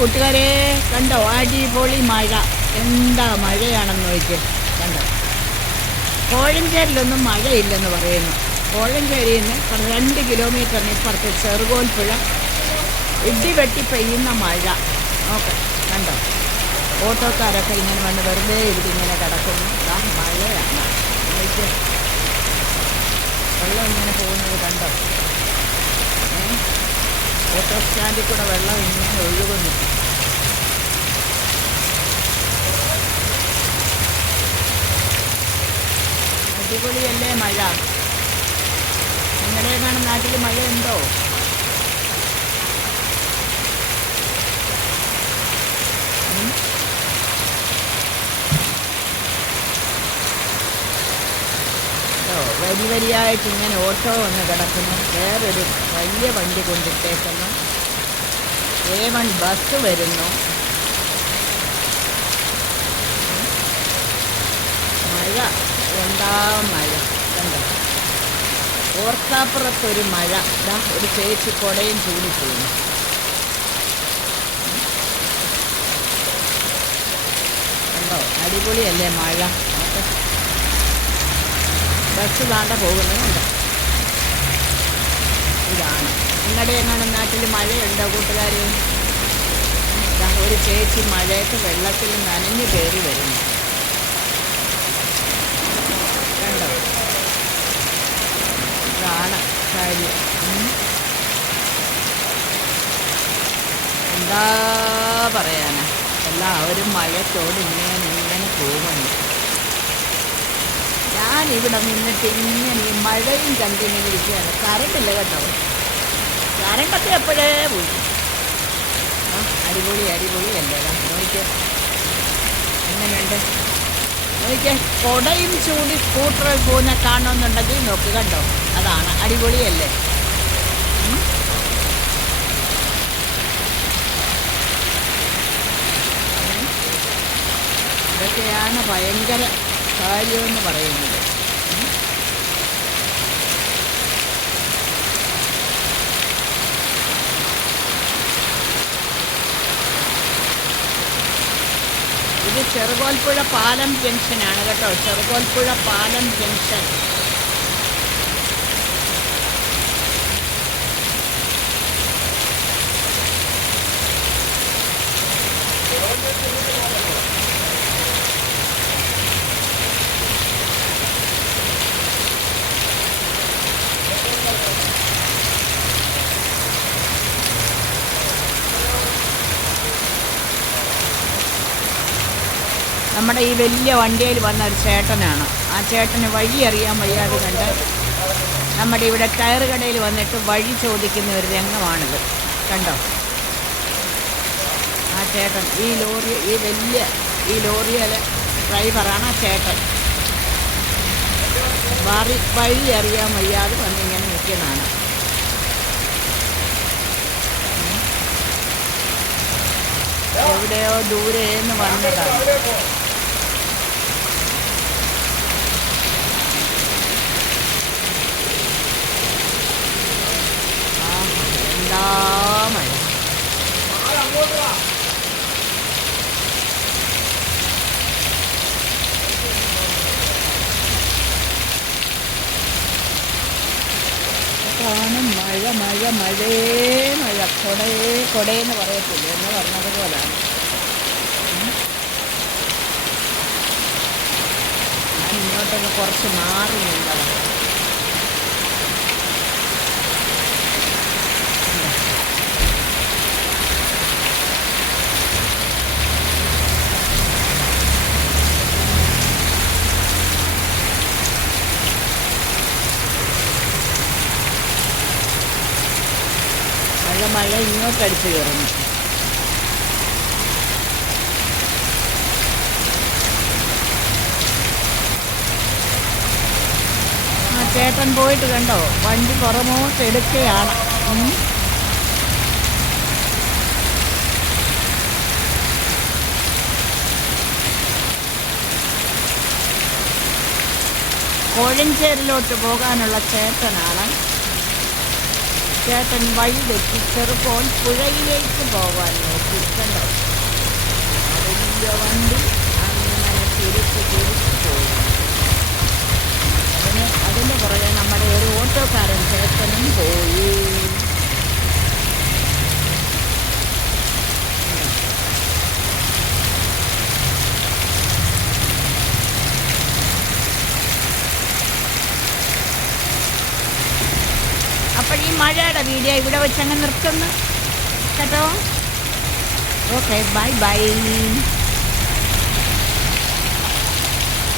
കൂട്ടുകാരെ കണ്ടോ, അടിപൊളി മഴ. എന്താ മഴയാണെന്ന് നോക്കി കണ്ടോ. കോഴഞ്ചേരിലൊന്നും മഴയില്ലെന്ന് പറയുന്നു. കോഴഞ്ചേരിയിൽ നിന്ന് 2 കിലോമീറ്ററിന് ഇപ്പുറത്ത് ചെറുകോൽപ്പുഴ ഇടിവെട്ടി പെയ്യുന്ന മഴ നോക്ക് കണ്ടോ. ഓട്ടോക്കാരൊക്കെ ഇങ്ങനെ വന്ന് വെറുതെ ഇങ്ങനെ കിടക്കുന്നു. മഴയാണ്. നോക്കി വെള്ളം ഇങ്ങനെ പോകുന്നത് കണ്ടോ. ഓട്ടോ സ്റ്റാൻഡിൽ കൂടെ വെള്ളം ഇങ്ങനെ ഒഴുകുന്നു. അടിപൊളിയല്ലേ മഴ. നിങ്ങളുടെ കാണുന്ന നാട്ടിൽ മഴയുണ്ടോ? വരി വരിയായിട്ട് ഇങ്ങനെ ഓട്ടോ വന്ന് കിടക്കുന്നു. വേറൊരു വലിയ വണ്ടി കൊണ്ടിട്ടേക്കുന്നു. A1 ബസ് വരുന്നു. മഴ എന്താ മഴ കണ്ടോ. ഓർക്കാപ്പുറത്തൊരു മഴ. ഒരു ചേച്ചി കൊടയും ചൂടി പോകുന്നു. കണ്ടോ അടിപൊളിയല്ലേ മഴ. ബസ് താണ്ട പോകുന്നുണ്ട്. ഇതാണ് നിങ്ങളുടെ എങ്ങാനും നാട്ടിൽ മഴയുണ്ടോ കൂട്ടുകാർ? ഒരു ചേച്ചി മഴയത്ത് വെള്ളത്തിൽ നനഞ്ഞു കയറി വരുന്നു. കണ്ടോ ഇതാണ് കാര്യം. എന്താ പറയാനാ, എല്ലാവരും മഴത്തോട് ഇങ്ങനെ പോകുന്നു. ഞാനിവിടെ നിന്നിട്ട് ഇങ്ങനെ ഈ മഴയും കണ്ടിങ്ങനെ ഇരിക്കുകയാണ്. കറണ്ടില്ല കേട്ടോ. കറണ്ടൊക്കെ എപ്പോഴേ പോയി. അടിപൊളി അല്ലേ. നോക്കിക്കേ എങ്ങനെയുണ്ട് നോക്കിക്കേ. കൊടയും ചൂടി സ്കൂട്ടറിൽ പോകുന്ന കാണുമെന്നുണ്ടെങ്കിൽ നോക്ക് കണ്ടോ. അതാണ് അടിപൊളിയല്ലേ. ഇതൊക്കെയാണ് ഭയങ്കര കാര്യമെന്ന് പറയുന്നത്. ഇത് ചെറുകോൽപ്പുഴ പാലം ജംഗ്ഷനാണ് കേട്ടോ. ചെറുകോൽപ്പുഴ പാലം ജംഗ്ഷൻ. നമ്മുടെ ഈ വലിയ വണ്ടിയിൽ വന്ന ഒരു ചേട്ടനാണ്. ആ ചേട്ടന് വഴി അറിയാൻ വയ്യാതെ കണ്ട് നമ്മുടെ ഇവിടെ ടയർ കടയിൽ വന്നിട്ട് വഴി ചോദിക്കുന്ന ഒരു രംഗമാണിത് കണ്ടോ. ആ ചേട്ടൻ ഈ ലോറിയിലെ ഡ്രൈവറാണ് ആ ചേട്ടൻ. വഴി അറിയാൻ വയ്യാതെ വന്നിങ്ങനെ നിൽക്കുന്നതാണ്. എവിടെയോ ദൂരേന്ന് വന്നതാണ്. എന്താ മഴ. മഴ കൊടയെന്ന് പറയത്തില്ല എന്ന് പറഞ്ഞതുപോലാണ്. ഞാൻ ഇങ്ങോട്ടൊക്കെ കുറച്ച് മാറി നിന്നതാണ്. മഴ ഇങ്ങോട്ടടിച്ച് കയറുന്നു. ആ ചേട്ടൻ പോയിട്ട് കണ്ടോ. വണ്ടി പുറമോട്ട് എടുക്കുകയാണ്. കോഴഞ്ചേരിലോട്ട് പോകാനുള്ള ചേട്ടനാണ്. ചേട്ടൻ വഴി തെറ്റി ചെറുപ്പോൾ പുഴയിലേക്ക് പോകാൻ നോക്കി. കണ്ടോ, ആ വലിയ വണ്ടി അങ്ങനെ തിരിച്ച് പോയി. അതിൻ്റെ പുറകെ നമ്മുടെ ഒരു ഓട്ടോക്കാരൻ ചേട്ടനും പോയി. അപ്പോൾ ഈ മഴയുടെ വീഡിയോ ഇവിടെ വെച്ചങ്ങ് നിർത്തുന്നു കേട്ടോ. Okay, bye bye.